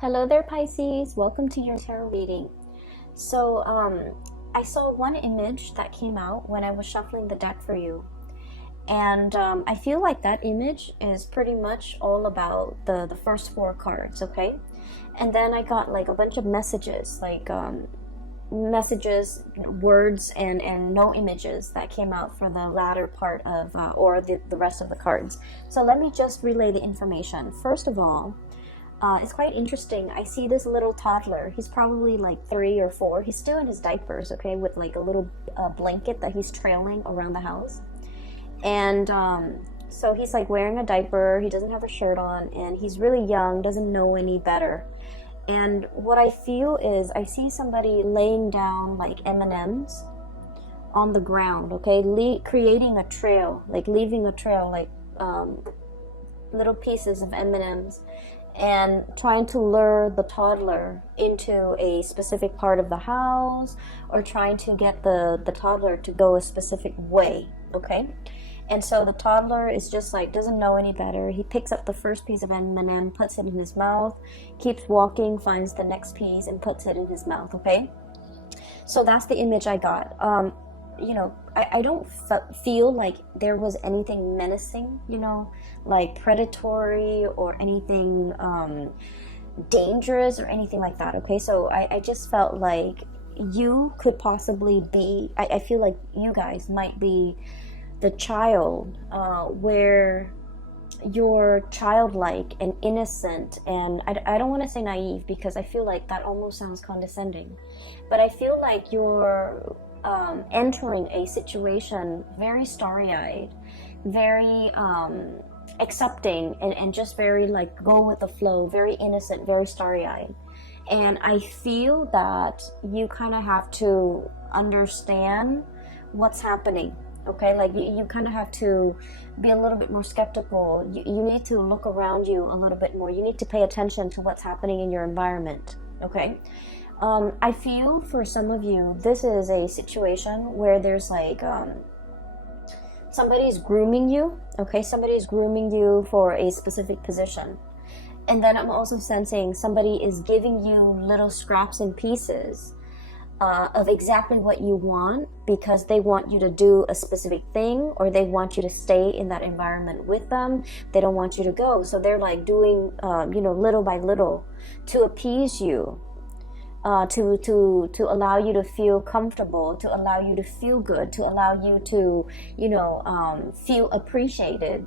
Hello there, Pisces. Welcome to your tarot reading. So, I saw one image that came out when I was shuffling the deck for you. And I feel like that image is pretty much all about the first four cards, okay? And then I got like a bunch of messages, messages, words, and no images that came out for the latter part of, or the rest of the cards. So let me just relay the information. First of all, it's quite interesting. I see this little toddler. He's probably like 3 or 4. He's still in his diapers, okay, with like a little blanket that he's trailing around the house. And so he's like wearing a diaper. He doesn't have a shirt on, and he's really young, doesn't know any better. And what I feel is I see somebody laying down like M&Ms on the ground, okay, creating a trail, like leaving a trail, like little pieces of M&Ms, and trying to lure the toddler into a specific part of the house, or trying to get the toddler to go a specific way, okay? And so the toddler is just like, doesn't know any better. He picks up the first piece of M&M, puts it in his mouth, keeps walking, finds the next piece, and puts it in his mouth, okay? So that's the image I got. You know, I don't feel like there was anything menacing, you know, like predatory or anything dangerous or anything like that, okay? So I just felt like you could possibly be, I feel like you guys might be the child where you're childlike and innocent, and I don't want to say naive because I feel like that almost sounds condescending, but I feel like you're entering a situation very starry-eyed, very accepting, and just very like go with the flow, very innocent, very starry-eyed. And I feel that you kind of have to understand what's happening, okay? Like you kind of have to be a little bit more skeptical. You need to look around you a little bit more. You need to pay attention to what's happening in your environment, okay? I feel for some of you, this is a situation where there's like somebody's grooming you, okay? Somebody's grooming you for a specific position. And then I'm also sensing somebody is giving you little scraps and pieces of exactly what you want, because they want you to do a specific thing, or they want you to stay in that environment with them. They don't want you to go. So they're like doing, you know, little by little to appease you. To allow you to feel comfortable, to allow you to feel good, to allow you to, you know, feel appreciated.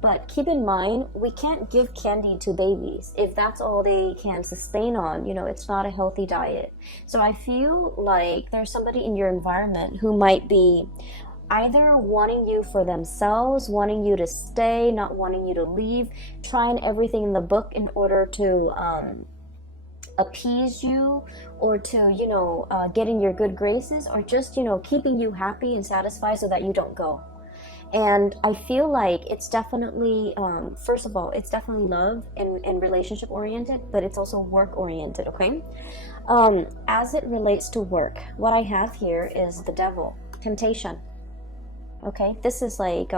But keep in mind, we can't give candy to babies if that's all they can sustain on. You know, it's not a healthy diet. So I feel like there's somebody in your environment who might be either wanting you for themselves, wanting you to stay, not wanting you to leave, trying everything in the book in order to appease you, or to, you know, get in your good graces, or just, you know, keeping you happy and satisfied so that you don't go. And I feel like it's definitely, first of all, it's definitely love and relationship oriented, but it's also work oriented, okay? As it relates to work, what I have here is the devil, temptation, okay? This is like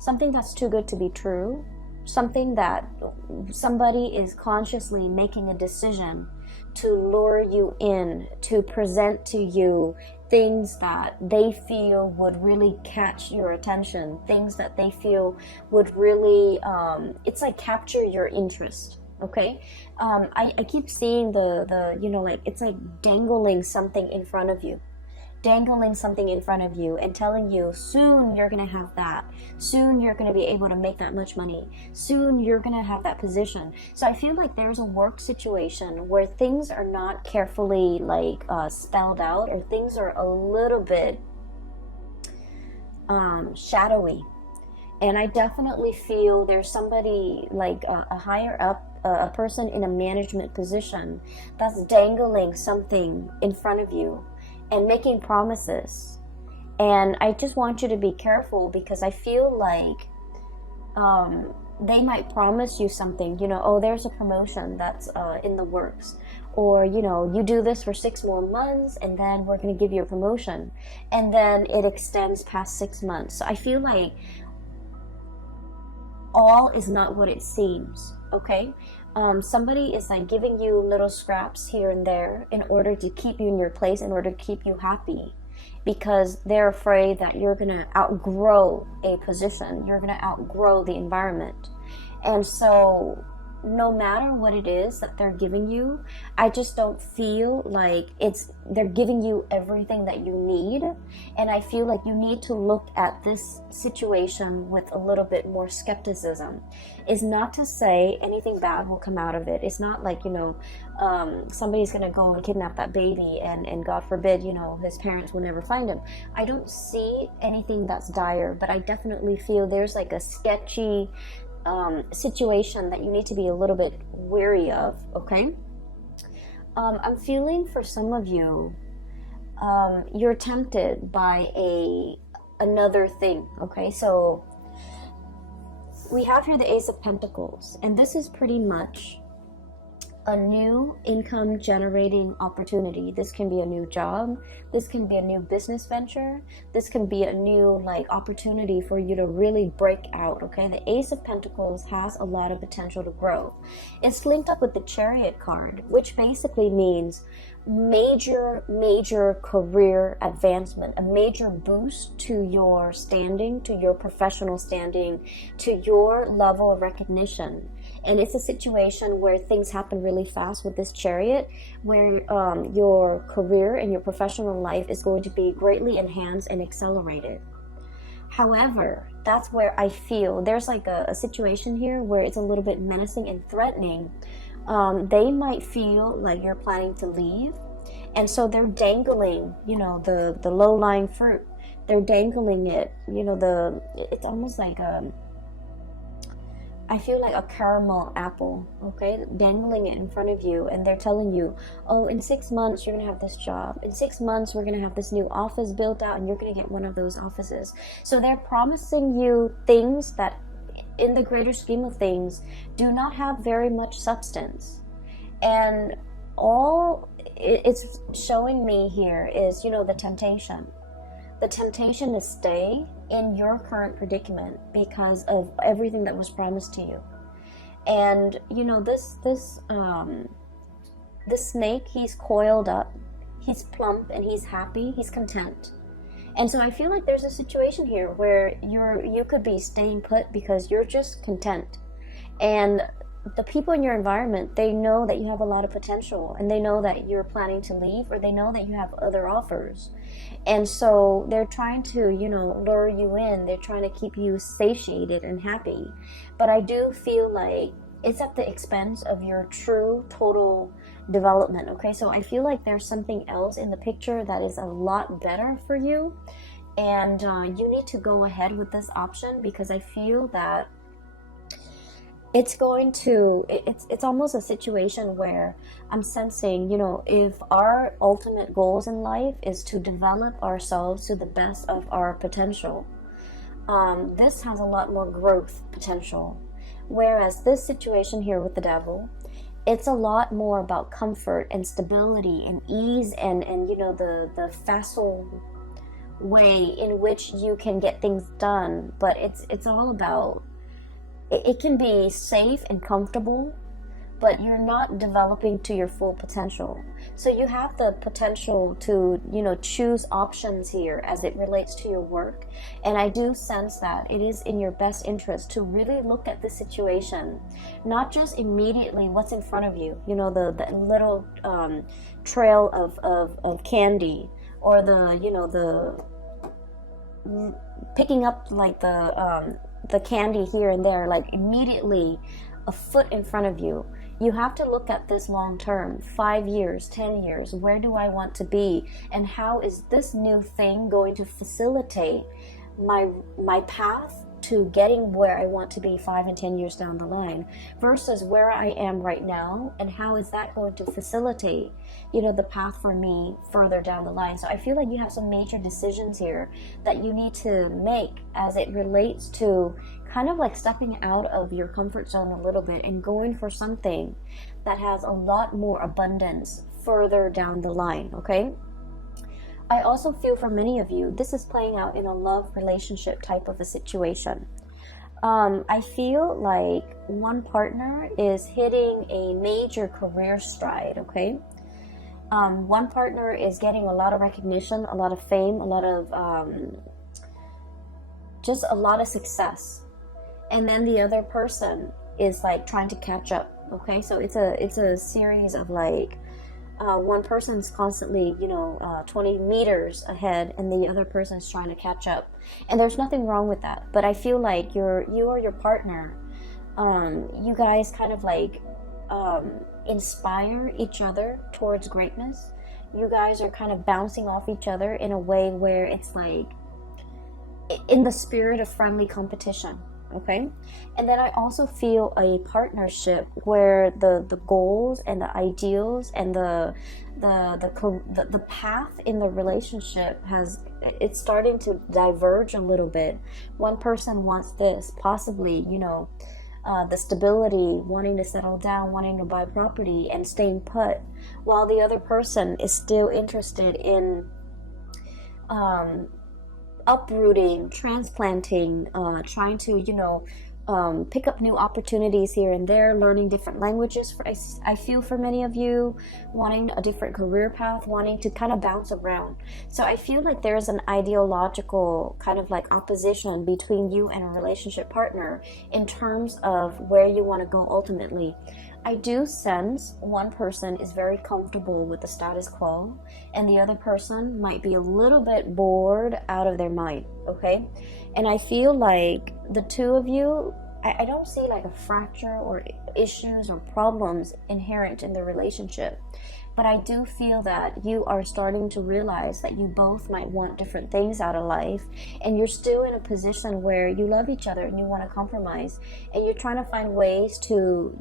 something that's too good to be true, something that somebody is consciously making a decision to lure you in, to present to you things that they feel would really catch your attention, things that they feel would really, it's like capture your interest, okay? I keep seeing the you know, like it's like dangling something in front of you, and telling you soon you're gonna have that, soon you're gonna be able to make that much money, soon you're gonna have that position. So I feel like there's a work situation where things are not carefully like spelled out, or things are a little bit shadowy. And I definitely feel there's somebody like a higher up, a person in a management position that's dangling something in front of you and making promises. And I just want you to be careful, because I feel like they might promise you something, you know, oh, there's a promotion that's in the works, or, you know, you do this for 6 more months and then we're going to give you a promotion, and then it extends past 6 months. So I feel like all is not what it seems, okay? Somebody is like giving you little scraps here and there in order to keep you in your place, in order to keep you happy, because they're afraid that you're going to outgrow a position, you're going to outgrow the environment. And so no matter what it is that they're giving you, I just don't feel like they're giving you everything that you need. And I feel like you need to look at this situation with a little bit more skepticism. It's not to say anything bad will come out of it. It's not like, somebody's gonna go and kidnap that baby and God forbid, his parents will never find him. I don't see anything that's dire, but I definitely feel there's like a sketchy situation that you need to be a little bit wary of, okay? I'm feeling for some of you, you're tempted by another thing, okay? So we have here the Ace of Pentacles, and this is pretty much a new income generating opportunity. This can be a new job, this can be a new business venture, this can be a new opportunity for you to really break out, okay? The Ace of Pentacles has a lot of potential to grow. It's linked up with the Chariot card, which basically means major career advancement, a major boost to your standing, to your professional standing, to your level of recognition. And it's a situation where things happen really fast with this Chariot, where your career and your professional life is going to be greatly enhanced and accelerated. However, that's where I feel there's like a situation here where it's a little bit menacing and threatening. They might feel like you're planning to leave, and so they're dangling, the low-lying fruit. They're dangling it, it's almost like I feel like a caramel apple, okay, dangling it in front of you, and they're telling you, oh, in 6 months you're gonna have this job, in 6 months we're gonna have this new office built out and you're gonna get one of those offices. So they're promising you things that in the greater scheme of things do not have very much substance. And all it's showing me here is, the temptation. The temptation to stay in your current predicament because of everything that was promised to you. And this snake, he's coiled up, he's plump, and he's happy, he's content. And so I feel like there's a situation here where you could be staying put because you're just content. And the people in your environment, they know that you have a lot of potential, and they know that you're planning to leave, or they know that you have other offers. And so they're trying to, lure you in. They're trying to keep you satiated and happy. But I do feel like it's at the expense of your true, total development, okay? So I feel like there's something else in the picture that is a lot better for you. And you need to go ahead with this option, because I feel that it's almost a situation where I'm sensing, if our ultimate goals in life is to develop ourselves to the best of our potential, this has a lot more growth potential. Whereas this situation here with the Devil, it's a lot more about comfort and stability and ease and the facile way in which you can get things done. But it's all about, it can be safe and comfortable, but you're not developing to your full potential. So you have the potential to, choose options here as it relates to your work. And I do sense that it is in your best interest to really look at the situation, not just immediately what's in front of you, the little trail of candy, or the picking up like the candy here and there, like immediately a foot in front of you. You have to look at this long term, 5 years, 10 years. Where do I want to be? And how is this new thing going to facilitate my path to getting where I want to be 5 and 10 years down the line, versus where I am right now, and how is that going to facilitate, the path for me further down the line. So I feel like you have some major decisions here that you need to make as it relates to kind of like stepping out of your comfort zone a little bit and going for something that has a lot more abundance further down the line, okay? I also feel for many of you, this is playing out in a love relationship type of a situation. I feel like one partner is hitting a major career stride, okay? One partner is getting a lot of recognition, a lot of fame, a lot of just a lot of success, and then the other person is like trying to catch up. Okay, so it's a series of like one person's constantly 20 meters ahead, and the other person is trying to catch up, and there's nothing wrong with that. But I feel like you or your partner, you guys kind of like inspire each other towards greatness. You guys are kind of bouncing off each other in a way where it's like in the spirit of friendly competition, okay? And then I also feel a partnership where the goals and the ideals and the path in the relationship it's starting to diverge a little bit. One person wants this, possibly, the stability, wanting to settle down, wanting to buy property and staying put, while the other person is still interested in uprooting, transplanting, trying to, pick up new opportunities here and there, learning different languages. I feel for many of you, wanting a different career path, wanting to kind of bounce around. So I feel like there's an ideological kind of like opposition between you and a relationship partner in terms of where you want to go ultimately. I do sense one person is very comfortable with the status quo, and the other person might be a little bit bored out of their mind, okay? And I feel like the two of you, I don't see like a fracture or issues or problems inherent in the relationship. But I do feel that you are starting to realize that you both might want different things out of life, and you're still in a position where you love each other and you want to compromise, and you're trying to find ways to,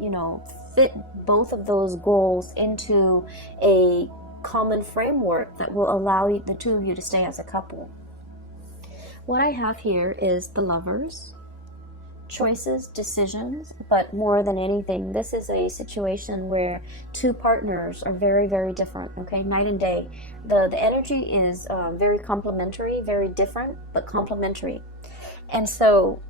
fit both of those goals into a common framework that will allow the two of you to stay as a couple. What I have here is the Lovers. Choices, decisions, but more than anything, this is a situation where two partners are very, very different, okay? Night and day. The energy is very complementary, very different, but complementary. And so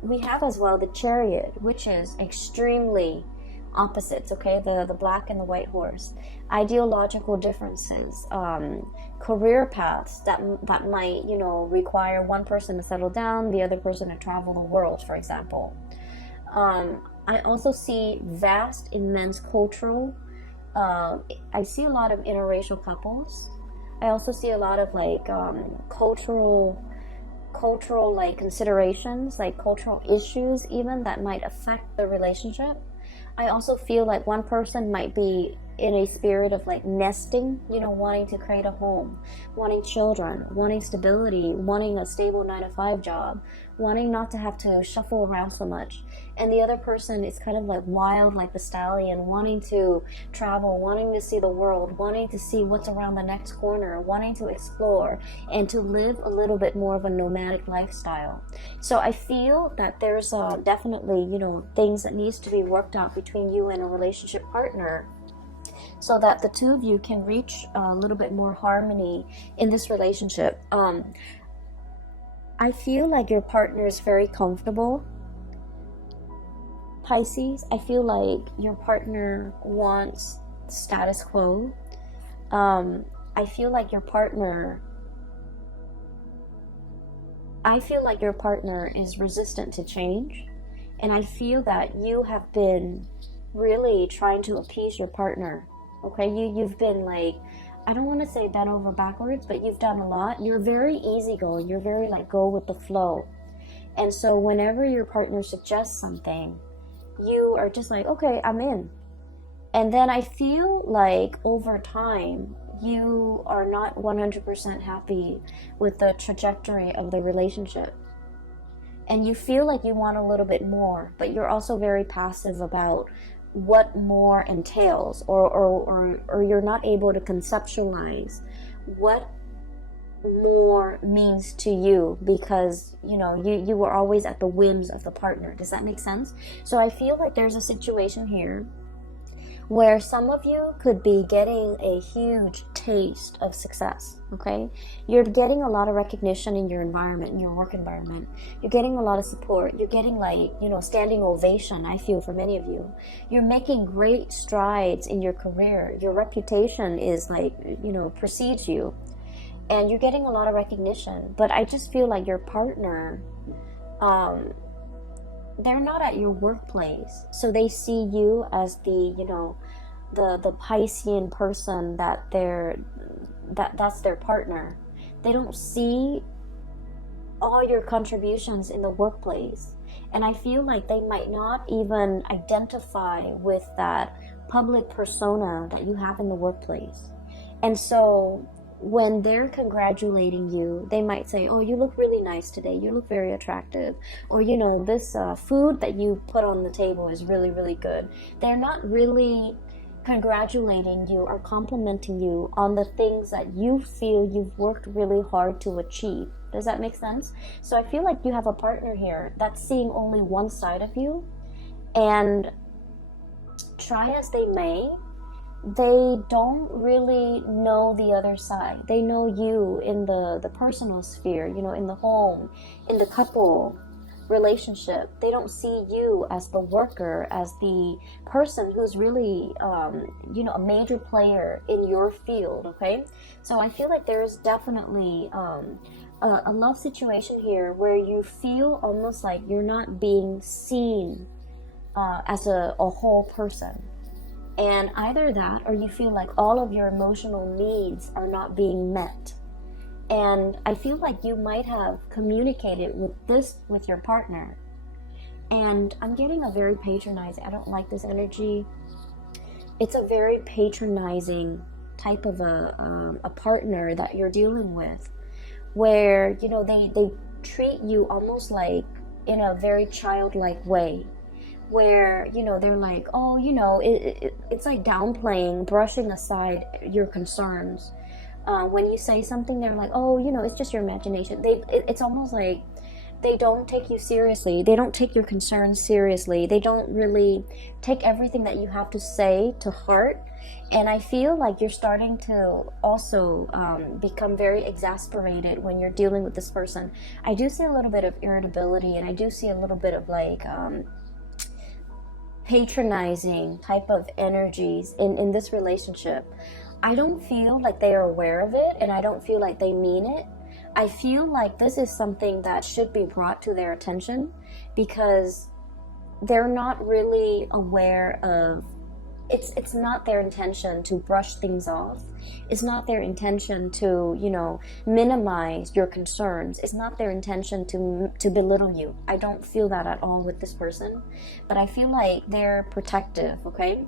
we have as well the Chariot, which is extremely opposites, okay? The black and the white horse. Ideological differences, career paths that might, require one person to settle down, the other person to travel the world, for example. I also see vast, immense cultural, I see a lot of interracial couples. I also see a lot of like cultural like considerations, like cultural issues even that might affect the relationship. I also feel like one person might be in a spirit of like nesting, wanting to create a home, wanting children, wanting stability, wanting a stable 9-to-5 job, wanting not to have to shuffle around so much. And the other person is kind of like wild, like the stallion, wanting to travel, wanting to see the world, wanting to see what's around the next corner, wanting to explore and to live a little bit more of a nomadic lifestyle. So I feel that there's definitely, things that needs to be worked out between you and a relationship partner, so that the two of you can reach a little bit more harmony in this relationship. I feel like your partner is very comfortable. Pisces, I feel like your partner wants status quo. I feel like your partner is resistant to change. And I feel that you have been really trying to appease your partner. Okay, you've been like, I don't want to say bent over backwards, but you've done a lot. You're very easygoing. You're very like go with the flow. And so whenever your partner suggests something, you are just like, okay, I'm in. And then I feel like over time, you are not 100% happy with the trajectory of the relationship. And you feel like you want a little bit more, but you're also very passive about what more entails, or you're not able to conceptualize what more means to you, because you were always at the whims of the partner. Does that make sense? So I feel like there's a situation here where some of you could be getting a huge taste of success, okay? You're getting a lot of recognition in your environment, in your work environment. You're getting a lot of support. You're getting, like, you know, standing ovation, I feel, for many of you. You're making great strides in your career. Your reputation is, like, you know, precedes you. And you're getting a lot of recognition. But I just feel like your partner, they're not at your workplace. So they see you as the, you know, the Piscean person that's their partner. They don't see all your contributions in the workplace. And I feel like they might not even identify with that public persona that you have in the workplace. And so when they're congratulating you, they might say, oh, you look really nice today. You look very attractive. Or, you know, this food that you put on the table is really, really good. They're not really congratulating you or complimenting you on the things that you feel you've worked really hard to achieve. Does that make sense? So I feel like you have a partner here that's seeing only one side of you, and try as they may, they don't really know the other side. They know you in the personal sphere, you know, in the home, in the couple relationship. They don't see you as the worker, as the person who's really, you know, a major player in your field, okay? So I feel like there's definitely a love situation here where you feel almost like you're not being seen as a whole person. And either that, or you feel like all of your emotional needs are not being met. And I feel like you might have communicated with your partner. And I'm getting a very patronizing, I don't like this energy. It's a very patronizing type of a partner that you're dealing with, where, you know, they treat you almost like in a very childlike way, where, you know, they're like, oh, you know, it's like downplaying, brushing aside your concerns. When you say something, they're like, oh, you know, it's just your imagination. It's almost like they don't take you seriously. They don't take your concerns seriously. They don't really take everything that you have to say to heart. And I feel like you're starting to also become very exasperated when you're dealing with this person. I do see a little bit of irritability, and I do see a little bit of like patronizing type of energies in this relationship. I don't feel like they are aware of it, and I don't feel like they mean it. I feel like this is something that should be brought to their attention, because they're not really aware of it's not their intention to brush things off. It's not their intention to, you know, minimize your concerns. It's not their intention to belittle you. I don't feel that at all with this person, but I feel like they're protective, okay?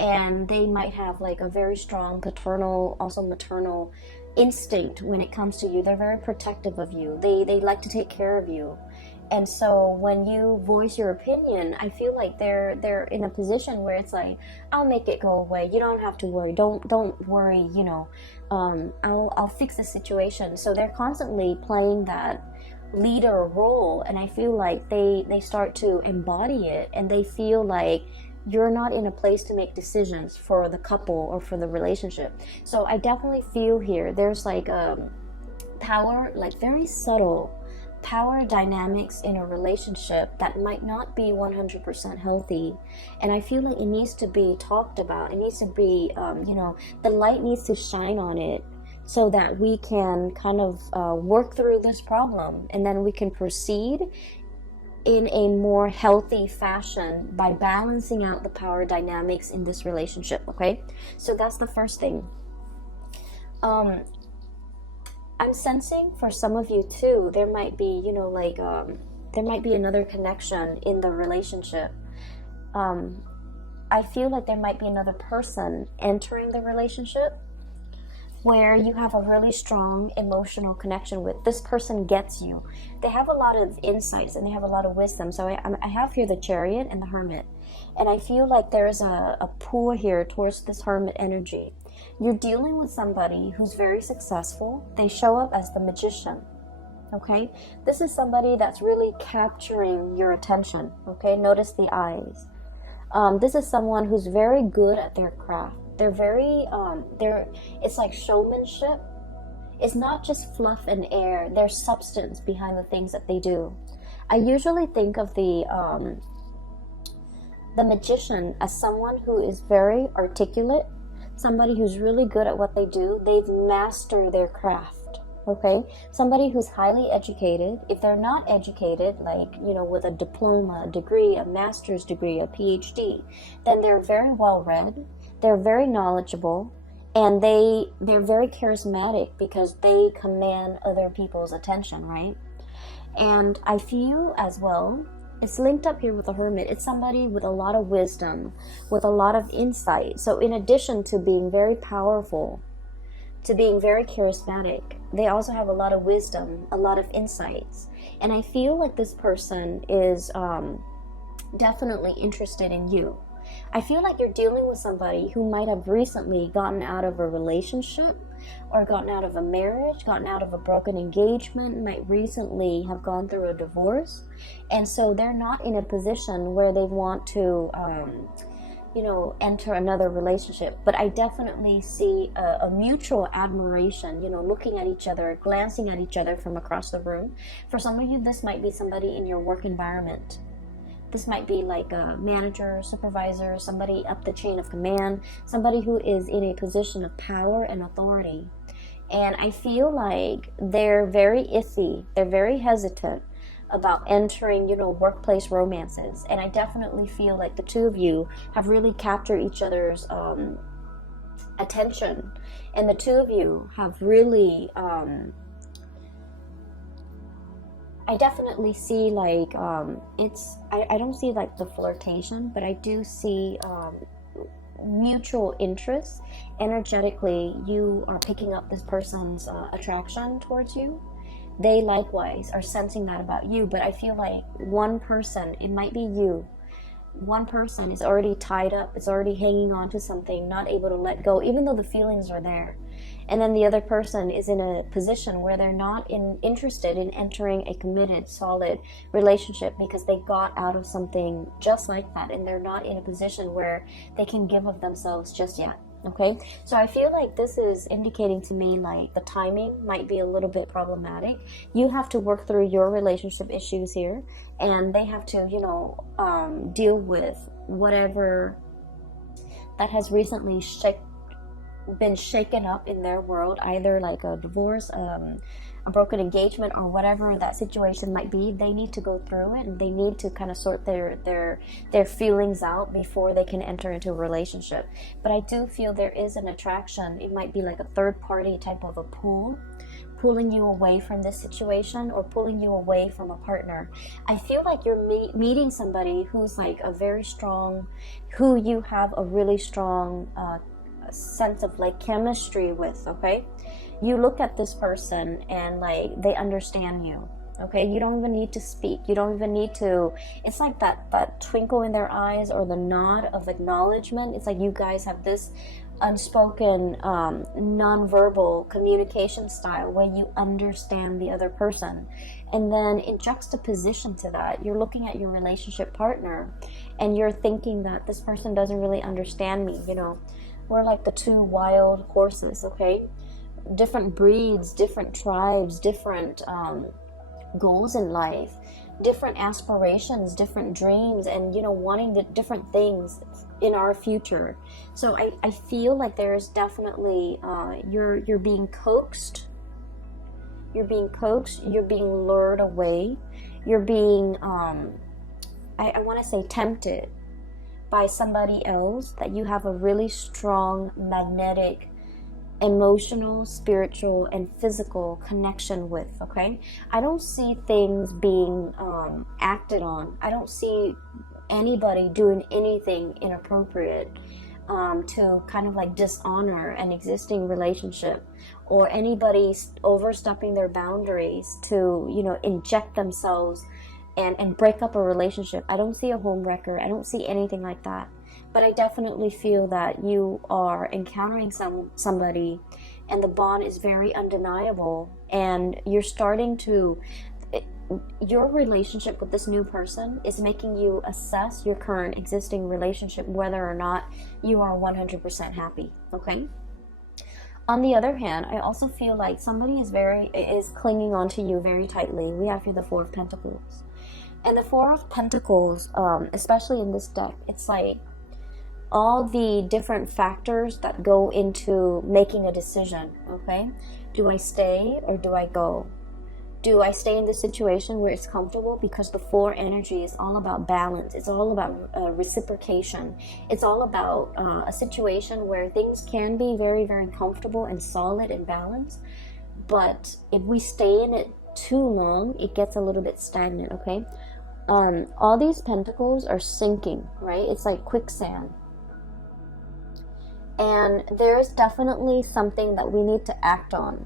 And they might have like a very strong paternal, also maternal instinct when it comes to you. They're very protective of you. They like to take care of you. And so when you voice your opinion, I feel like they're in a position where it's like, I'll make it go away. You don't have to worry. Don't worry, you know. I'll fix the situation. So they're constantly playing that leader role, and I feel like they start to embody it, and they feel like you're not in a place to make decisions for the couple or for the relationship. So I definitely feel here there's like a power, like very subtle power dynamics in a relationship that might not be 100% healthy. And I feel like it needs to be talked about. It needs to be, you know, the light needs to shine on it, so that we can kind of work through this problem, and then we can proceed in a more healthy fashion by balancing out the power dynamics in this relationship, okay? So that's the first thing. I'm sensing for some of you too, there might be, you know, like, there might be another connection in the relationship. I feel like there might be another person entering the relationship where you have a really strong emotional connection with. This person gets you. They have a lot of insights and they have a lot of wisdom. So I have here the Chariot and the Hermit. And I feel like there's a pull here towards this Hermit energy. You're dealing with somebody who's very successful. They show up as the Magician. Okay? This is somebody that's really capturing your attention. Okay? Notice the eyes. This is someone who's very good at their craft. They're very, it's like showmanship. It's not just fluff and air. There's substance behind the things that they do. I usually think of the magician as someone who is very articulate, somebody who's really good at what they do. They've mastered their craft, okay? Somebody who's highly educated. If they're not educated, like, you know, with a diploma, a degree, a master's degree, a PhD, then they're very well read, they're very knowledgeable, and they're very charismatic because they command other people's attention, right? And I feel as well, it's linked up here with the Hermit. It's somebody with a lot of wisdom, with a lot of insight. So in addition to being very powerful, to being very charismatic, they also have a lot of wisdom, a lot of insights. And I feel like this person is definitely interested in you. I feel like you're dealing with somebody who might have recently gotten out of a relationship, or gotten out of a marriage, gotten out of a broken engagement, might recently have gone through a divorce. And so they're not in a position where they want to, you know, enter another relationship. But I definitely see a mutual admiration, you know, looking at each other, glancing at each other from across the room. For some of you, this might be somebody in your work environment. This might be like a manager, supervisor, somebody up the chain of command, somebody who is in a position of power and authority. And I feel like they're very iffy, they're very hesitant about entering, you know, workplace romances. And I definitely feel like the two of you have really captured each other's attention. And the two of you have really... I definitely see like I don't see like the flirtation, but I do see mutual interest. Energetically, you are picking up this person's attraction towards you. They likewise are sensing that about you, but I feel like one person, it might be you, one person is already tied up, is already hanging on to something, not able to let go, even though the feelings are there. And then the other person is in a position where they're not interested in entering a committed, solid relationship because they got out of something just like that, and they're not in a position where they can give of themselves just yet. Okay, so I feel like this is indicating to me like the timing might be a little bit problematic. You have to work through your relationship issues here, and they have to, you know, deal with whatever that has recently been shaken up in their world, either like a divorce, a broken engagement, or whatever that situation might be. They need to go through it, and they need to kind of sort their feelings out before they can enter into a relationship. But I do feel there is an attraction. It might be like a third party type of a pull, pulling you away from this situation or pulling you away from a partner. I feel like you're meeting somebody who's like a very strong, who you have a really strong sense of like chemistry with. Okay, you look at this person and like they understand you. Okay, you don't even need to speak, you don't even need to, it's like that twinkle in their eyes or the nod of acknowledgement. It's like you guys have this unspoken non-verbal communication style where you understand the other person. And then in juxtaposition to that, you're looking at your relationship partner and you're thinking that this person doesn't really understand me. You know, we're like the two wild horses. Okay, different breeds, different tribes, different goals in life, different aspirations, different dreams, and, you know, wanting the different things in our future. So I feel like there's definitely you're being coaxed, you're being lured away, you're being I want to say tempted by somebody else that you have a really strong magnetic, emotional, spiritual, and physical connection with. Okay, I don't see things being acted on. I don't see anybody doing anything inappropriate to kind of like dishonor an existing relationship, or anybody overstepping their boundaries to, you know, inject themselves and break up a relationship. I don't see a home wrecker. I don't see anything like that. But I definitely feel that you are encountering somebody and the bond is very undeniable, and you're starting to, your relationship with this new person is making you assess your current existing relationship, whether or not you are 100% happy, okay? On the other hand, I also feel like somebody is clinging on to you very tightly. We have here the Four of Pentacles. And the Four of Pentacles, especially in this deck, it's like all the different factors that go into making a decision, okay? Do I stay or do I go? Do I stay in this situation where it's comfortable? Because the Four energy is all about balance. It's all about reciprocation. It's all about a situation where things can be very, very comfortable and solid and balanced. But if we stay in it too long, it gets a little bit stagnant, okay? All these pentacles are sinking, right? It's like quicksand. And there's definitely something that we need to act on.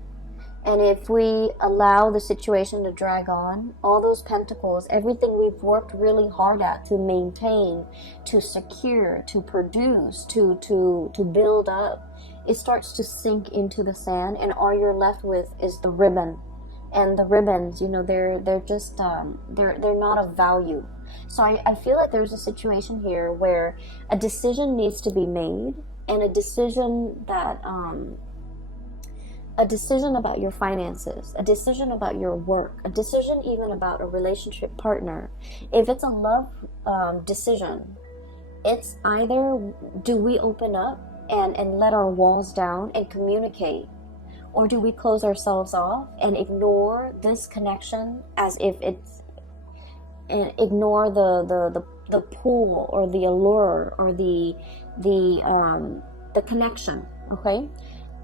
And if we allow the situation to drag on, all those pentacles, everything we've worked really hard at to maintain, to secure, to produce, to build up, it starts to sink into the sand, and all you're left with is the ribbon. And the ribbons, you know, they're just they're not of value. So I feel like there's a situation here where a decision needs to be made, and a decision that a decision about your finances, a decision about your work, a decision even about a relationship partner. If it's a love decision, it's either do we open up and let our walls down and communicate, or do we close ourselves off and ignore this connection as if it's, and ignore the pull or the allure or the connection, okay?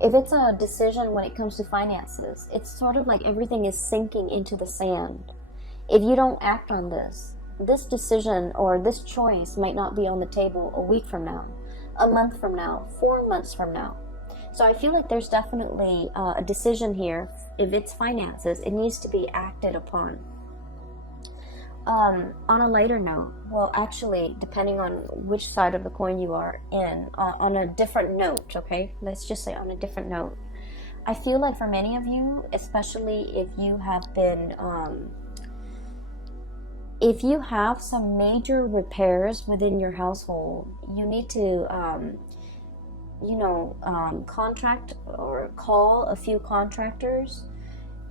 If it's a decision when it comes to finances, it's sort of like everything is sinking into the sand. If you don't act on this decision or this choice might not be on the table a week from now, a month from now, 4 months from now. So I feel like there's definitely a decision here. If it's finances, it needs to be acted upon. On a lighter note, well, actually, depending on which side of the coin you are in, on a different note, okay? Let's just say on a different note. I feel like for many of you, especially if you have been, if you have some major repairs within your household, you need to, contract or call a few contractors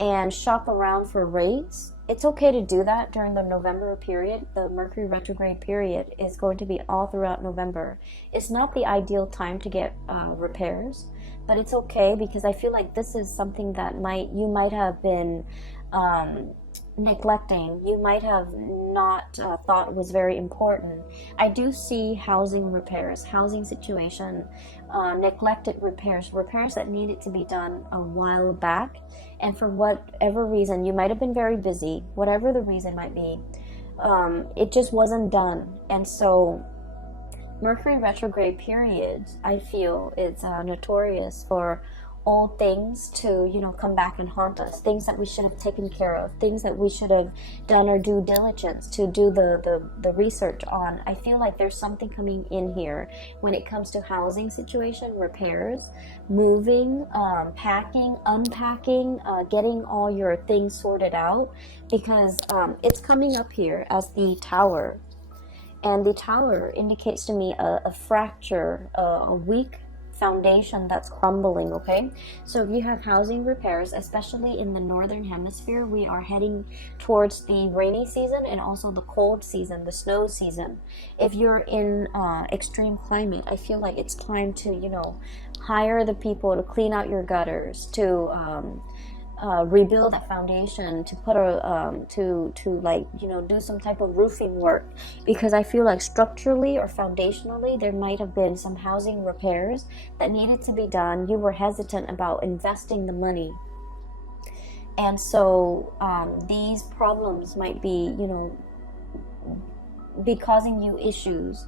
and shop around for rates. It's okay to do that during the November period. The Mercury retrograde period is going to be all throughout November. It's not the ideal time to get repairs, but it's okay because I feel like this is something that you might have been neglecting. You might have not thought was very important. I do see housing repairs, housing situation, neglected repairs that needed to be done a while back, and for whatever reason, you might have been very busy, whatever the reason might be, it just wasn't done. And so Mercury retrograde periods, I feel, is notorious for old things to, come back and haunt us, things that we should have taken care of, things that we should have done our due diligence to do the research on. I feel like there's something coming in here when it comes to housing situation, repairs, moving, packing, unpacking, getting all your things sorted out, because it's coming up here as the Tower, and the Tower indicates to me a fracture, a weak foundation that's crumbling, okay? So if you have housing repairs, especially in the northern hemisphere, we are heading towards the rainy season and also the cold season, the snow season. If you're in extreme climate, I feel like it's time to, hire the people to clean out your gutters, to rebuild that foundation, to put do some type of roofing work, because I feel like structurally or foundationally there might have been some housing repairs that needed to be done. You were hesitant about investing the money, and so these problems might be causing you issues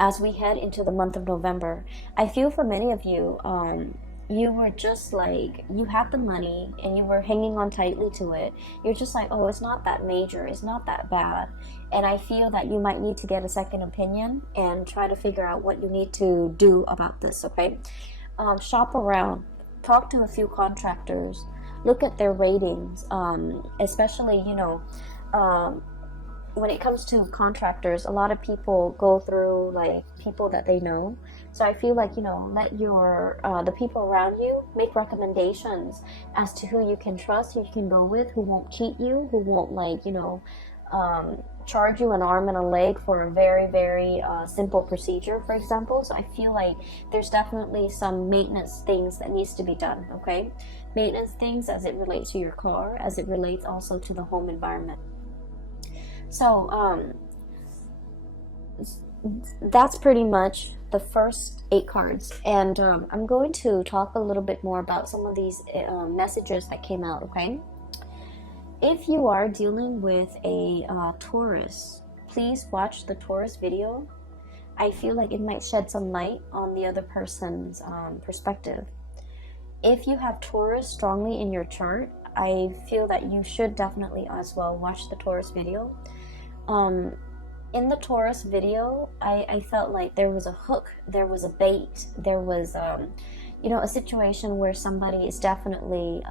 as we head into the month of November. I feel for many of you, you were just like, you had the money and you were hanging on tightly to it. You're just like, oh, it's not that major, it's not that bad. And I feel that you might need to get a second opinion and try to figure out what you need to do about this, okay? Shop around, talk to a few contractors, look at their ratings, especially, when it comes to contractors, a lot of people go through like people that they know. So I feel like, you know, let your the people around you make recommendations as to who you can trust, who you can go with, who won't cheat you, who won't, like, you know, charge you an arm and a leg for a very, very simple procedure, for example. So I feel like there's definitely some maintenance things that needs to be done, okay? Maintenance things as it relates to your car, as it relates also to the home environment. So that's pretty much the first 8 cards, and I'm going to talk a little bit more about some of these messages that came out, okay? If you are dealing with a Taurus, please watch the Taurus video. I feel like it might shed some light on the other person's perspective. If you have Taurus strongly in your chart, I feel that you should definitely as well watch the Taurus video. In the Taurus video, I felt like there was a hook, there was a bait, there was, you know, a situation where somebody is definitely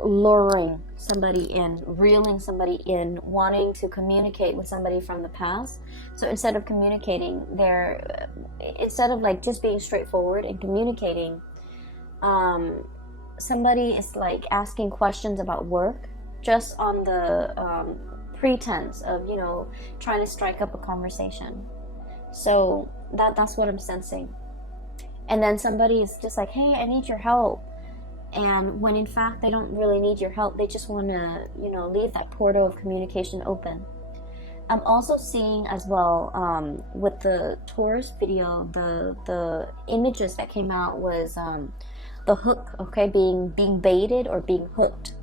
luring somebody in, reeling somebody in, wanting to communicate with somebody from the past. So instead of communicating, instead of like just being straightforward and communicating, somebody is like asking questions about work, just on the pretense of, you know, trying to strike up a conversation. So that's what I'm sensing. And then somebody is just like, hey, I need your help. And when in fact they don't really need your help, they just want to, you know, leave that portal of communication open. I'm also seeing as well, with the Taurus video, the images that came out was the hook, okay, being baited or being hooked.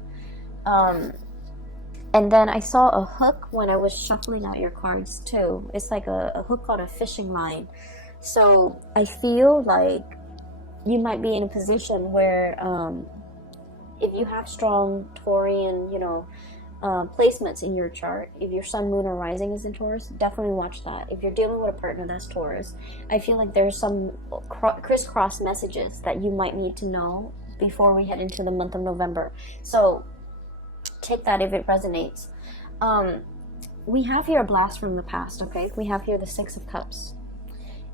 And then I saw a hook when I was shuffling out your cards too. It's like a hook on a fishing line. So I feel like you might be in a position where if you have strong Taurian, you know, placements in your chart, if your sun, moon, or rising is in Taurus, definitely watch that. If you're dealing with a partner that's Taurus, I feel like there's some crisscross messages that you might need to know before we head into the month of November. So take that if it resonates. We have here a blast from the past, okay? We have here the 6 of Cups.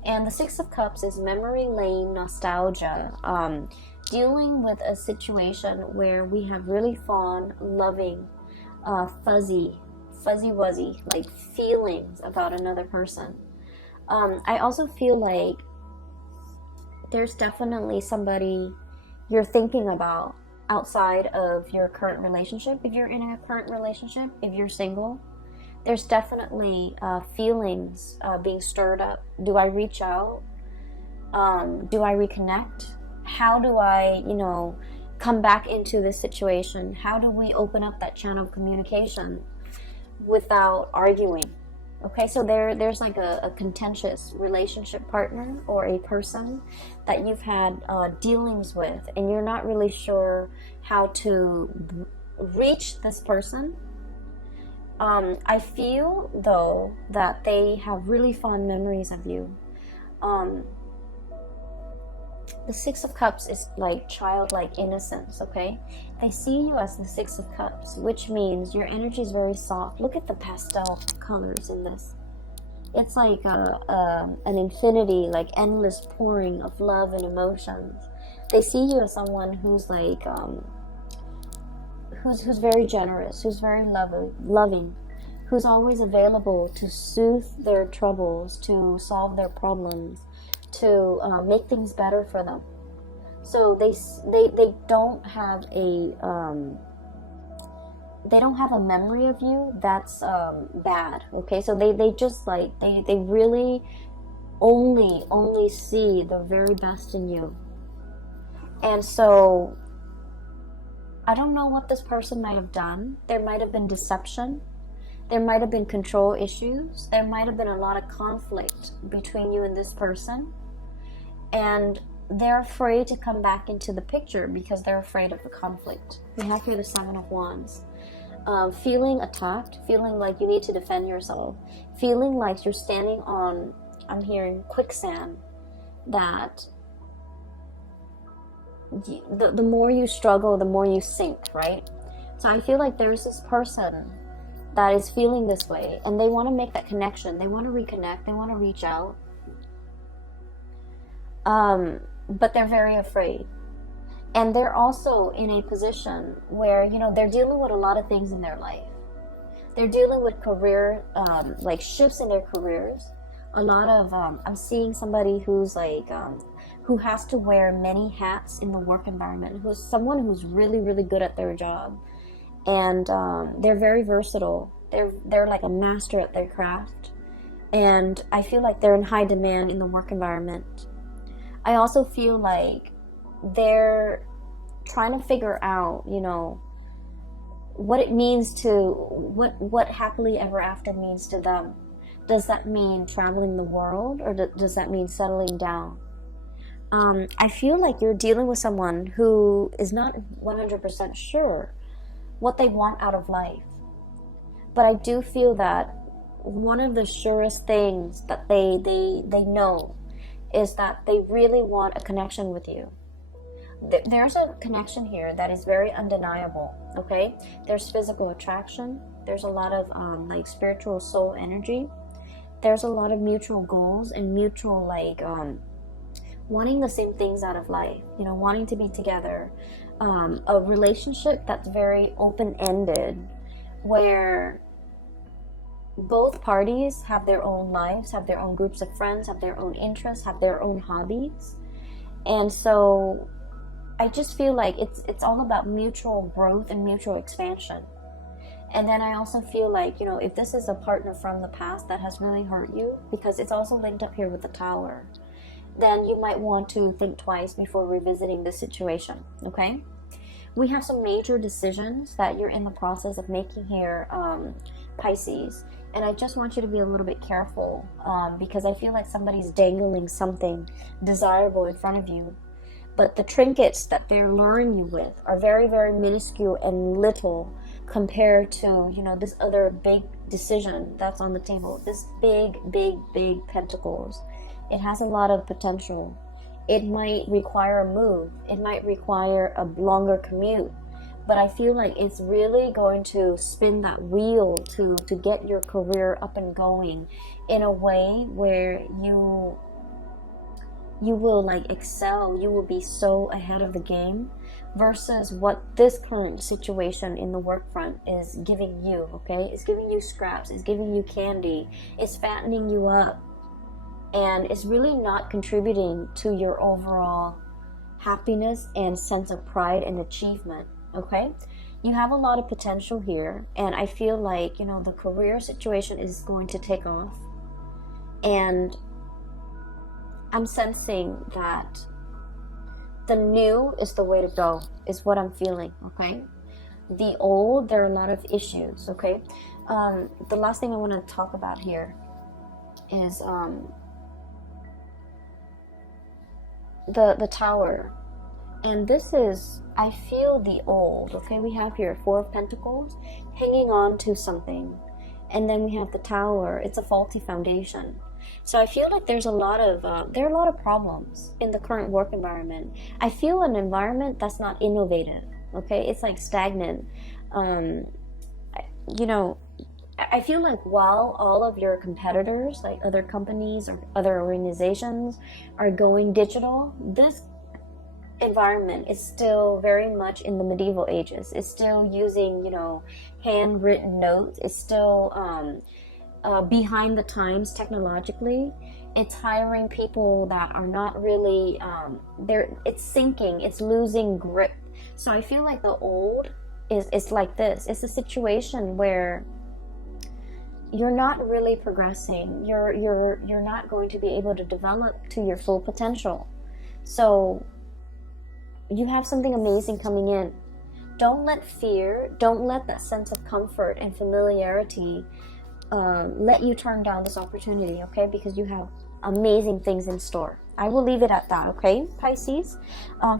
And the 6 of Cups is memory lane nostalgia. Dealing with a situation where we have really fond, loving, fuzzy-wuzzy, like feelings about another person. I also feel like there's definitely somebody you're thinking about outside of your current relationship. If you're in a current relationship, if you're single, there's definitely feelings being stirred up. Do I reach out? Do I reconnect? How do I, you know, come back into this situation? How do we open up that channel of communication without arguing? Okay, so there's like a contentious relationship partner or a person that you've had dealings with, and you're not really sure how to reach this person. I feel, though, that they have really fond memories of you. The 6 of Cups is like childlike innocence, okay? They see you as the 6 of Cups, which means your energy is very soft. Look at the pastel colors in this. It's like an infinity, like endless pouring of love and emotions. They see you as someone who's like, who's very generous, who's very loving, who's always available to soothe their troubles, to solve their problems, to make things better for them. So they don't have a memory of you that's bad. Okay, so they just like they really only see the very best in you. And so I don't know what this person might have done. There might have been deception. There might have been control issues. There might have been a lot of conflict between you and this person. And they're afraid to come back into the picture because they're afraid of the conflict. We have here the 7 of Wands. Feeling attacked, feeling like you need to defend yourself, feeling like you're standing on, I'm hearing quicksand, that the more you struggle, the more you sink, right? So I feel like there's this person that is feeling this way, and they want to make that connection. They want to reconnect. They want to reach out. But they're very afraid. And they're also in a position where, you know, they're dealing with a lot of things in their life. They're dealing with career, like shifts in their careers. A lot of, I'm seeing somebody who's like, who has to wear many hats in the work environment, who's someone who's really, really good at their job. And they're very versatile. They're like a master at their craft. And I feel like they're in high demand in the work environment. I also feel like they're trying to figure out, you know, what it means to, what happily ever after means to them. Does that mean traveling the world, or does that mean settling down? I feel like you're dealing with someone who is not 100% sure what they want out of life. But I do feel that one of the surest things that they know is that they really want a connection with you. There's a connection here that is very undeniable, okay? There's physical attraction. There's a lot of like spiritual soul energy. There's a lot of mutual goals and mutual like wanting the same things out of life, you know, wanting to be together. A relationship that's very open-ended, where both parties have their own lives, have their own groups of friends, have their own interests, have their own hobbies. And so I just feel like it's all about mutual growth and mutual expansion. And then I also feel like, you know, if this is a partner from the past that has really hurt you, because it's also linked up here with the Tower, then you might want to think twice before revisiting the situation, okay? We have some major decisions that you're in the process of making here, Pisces. And I just want you to be a little bit careful, because I feel like somebody's dangling something desirable in front of you. But the trinkets that they're luring you with are very, very minuscule and little compared to, you know, this other big decision that's on the table. This big, big, big pentacles. It has a lot of potential. It might require a move. It might require a longer commute. But I feel like it's really going to spin that wheel to get your career up and going in a way where you will like excel. You will be so ahead of the game versus what this current situation in the work front is giving you, okay? It's giving you scraps. It's giving you candy. It's fattening you up. And it's really not contributing to your overall happiness and sense of pride and achievement, okay? You have a lot of potential here, and I feel like, you know, the career situation is going to take off. And I'm sensing that the new is the way to go, is what I'm feeling, okay? The old, there are a lot of issues, okay? The last thing I want to talk about here is the Tower. And this is, I feel the old, okay? We have here 4 of Pentacles hanging on to something. And then we have the Tower. It's a faulty foundation. So I feel like there's a lot of, there are a lot of problems in the current work environment. I feel an environment that's not innovative, okay? It's like stagnant. You know, I feel like while all of your competitors, like other companies or other organizations, are going digital, this environment is still very much in the medieval ages. It's still using, you know, handwritten notes. It's still behind the times technologically. It's hiring people that are not really, it's sinking, it's losing grip. So I feel like the old is like this. It's a situation where you're not really progressing. You're not going to be able to develop to your full potential. So you have something amazing coming in. Don't let fear, don't let that sense of comfort and familiarity let you turn down this opportunity, okay? Because you have amazing things in store. I will leave it at that, okay, Pisces?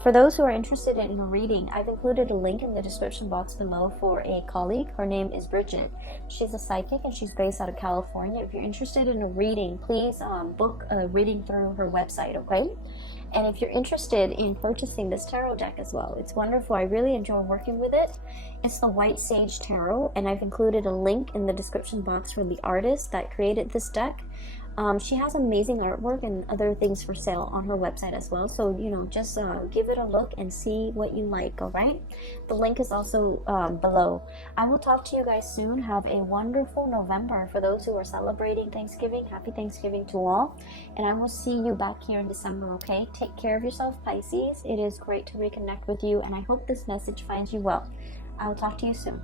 For those who are interested in a reading, I've included a link in the description box below for a colleague. Her name is Bridget. She's a psychic and she's based out of California. If you're interested in a reading, please book a reading through her website, okay? And if you're interested in purchasing this tarot deck as well, it's wonderful. I really enjoy working with it. It's the White Sage Tarot, and I've included a link in the description box for the artist that created this deck. She has amazing artwork and other things for sale on her website as well. So, you know, just give it a look and see what you like, all right? The link is also below. I will talk to you guys soon. Have a wonderful November. For those who are celebrating Thanksgiving, happy Thanksgiving to all. And I will see you back here in December, okay? Take care of yourself, Pisces. It is great to reconnect with you, and I hope this message finds you well. I will talk to you soon.